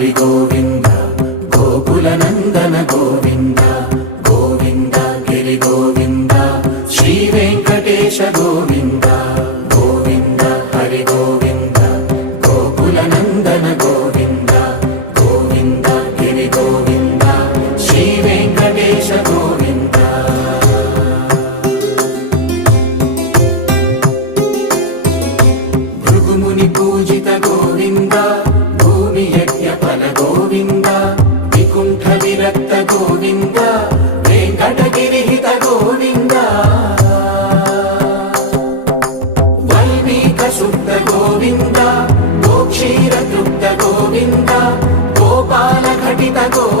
హరి గోవింద గోకుల నందన గోవింద గోవింద గిరి గోవింద శ్రీ వెంకటేశ గోవింద గోవింద హరి గోవింద గోకుల నందన గోవింద గోవింద గిరి గోవింద శ్రీ వెంకటేశ గోవింద భృగుముని పూజిత గోవింద భూమి యజ్ఞ ఫల గోవింద వికుంఠ విరక్త గోవింద వెంకటగిరిహిత గోవింద వల్మీక శుద్ధ గోవింద గోక్షీర తృప్త గోవింద గోపాల ఘటిత గోవింద